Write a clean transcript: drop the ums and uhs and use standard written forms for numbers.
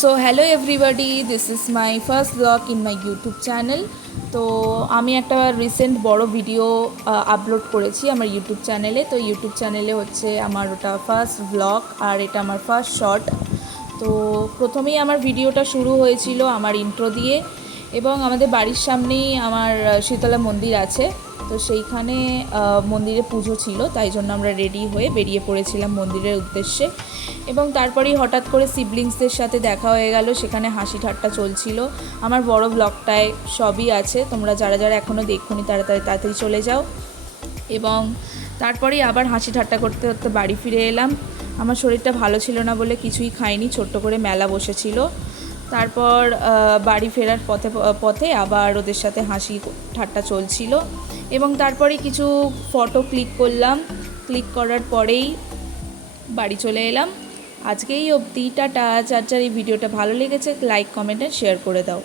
So hello everybody, this is my first blog in my YouTube channel. তো আমি একটা recent বড় video upload করেছি আমার ইউটিউব চ্যানেলে। তো ইউটিউব চ্যানেলে হচ্ছে আমার ওটা ফার্স্ট ব্লগ আর এটা আমার ফার্স্ট শর্ট। তো প্রথমেই আমার ভিডিওটা শুরু হয়েছিল আমার ইন্ট্রো দিয়ে, এবং আমাদের বাড়ির সামনেই আমার শীতলা মন্দির আছে। তো সেইখানে মন্দিরে পুজো ছিল, তাই জন্য আমরা রেডি হয়ে বেরিয়ে পড়েছিলাম মন্দিরের উদ্দেশ্যে। এবং তারপরেই হঠাৎ করে সিবলিংসদের সাথে দেখা হয়ে গেল, সেখানে হাসি ঠাট্টা চলছিল। আমার বড় ব্লগটায় সবই আছে, তোমরা যারা যারা এখনও দেখোনি তাড়াতাড়ি চলে যাও। এবং তারপরেই আবার হাসি ঠাট্টা করতে করতে বাড়ি ফিরে এলাম। আমার শরীরটা ভালো ছিল না বলে কিছুই খাইনি, ছোট্ট করে মেলা বসেছিল। তারপর বাড়ি ফেরার পথে আবার ওদের সাথে হাসি ঠাট্টা চলছিল। এবং তারপরে কিছু ফটো ক্লিক করলাম, ক্লিক করার পরেই বাড়ি চলে এলাম। আজকে এই অবধি, টাটা। যার যার এই ভিডিওটা ভালো লেগেছে লাইক, কমেন্ট আর শেয়ার করে দাও।